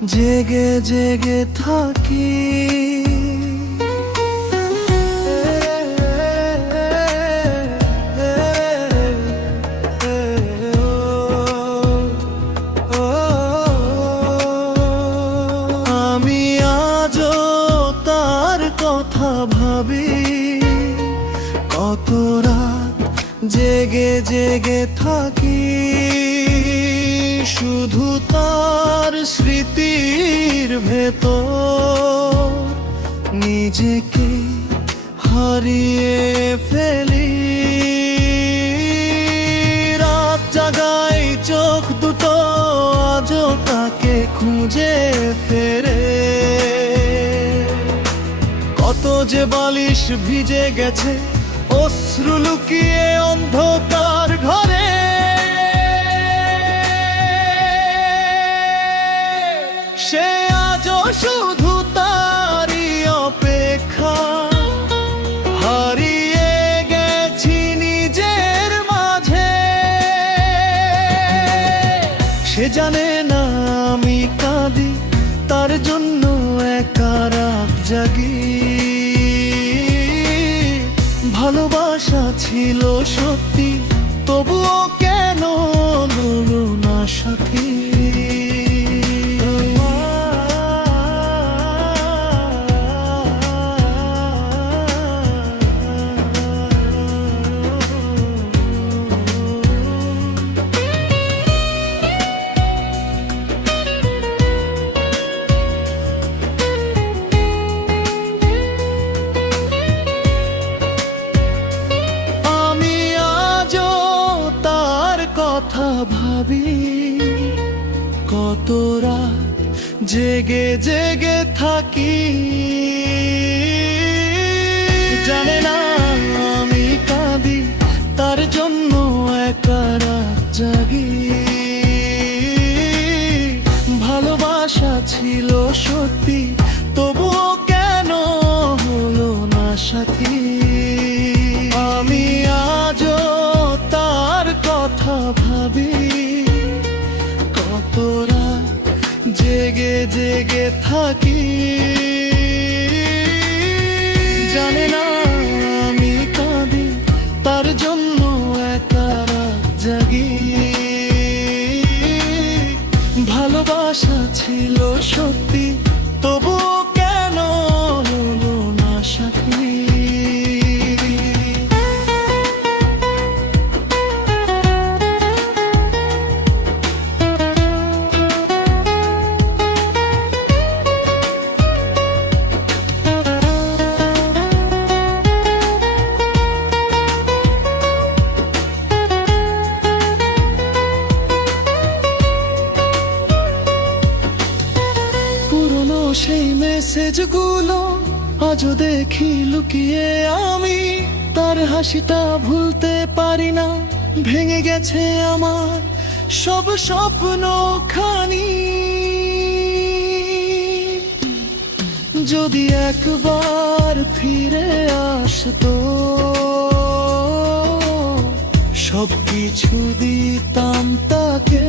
জেগে জেগে থাকি। আমি আজও তার কথা ভাবি, কত রাত জেগে জেগে থাকি, শুধু তার স্মৃতির ভেতর নিজেকে হারিয়ে ফেলি। রাত জাগাই চোখ দুটো আজও তাকে খুঁজে ফেরে। কত যে বালিশ ভিজে গেছে অশ্রু লুকিয়ে অন্ধকার ঘরে। সে আজও শুধু তারই অপেক্ষা, হারিয়ে গেছি নিজের মাঝে। সে জানে না আমি কাঁদি, তার জন্য একা রাত জাগি। ভালোবাসা ছিল সত্যি, তবুও কেন হলো না সাথী। কথা ভাবি, কত রাত জেগে জেগে থাকি। জানে না আমি কাঁদি, তার জন্য একা রাত জাগি। ভালোবাসা ছিল সত্যি, তবুও কেন হলো না সাথী। আমি আজও তার কথা ভাবি, কত রাত জেগে জেগে থাকি। জানে না আমি কাঁদি, তার জন্য একা রাত জাগি। ভালোবাসা ছিল সত্যি, তবুও কেন হলো না সাথী। সেই মেসেজগুলো আজও দেখি লুকিয়ে আমি। তার হাসিটা ভুলতে পারি না, ভেঙে গেছে আমার সব স্বপ্ন খানি। যদি একবার ফিরে আসতো, সব কিছু দিতাম তাকে।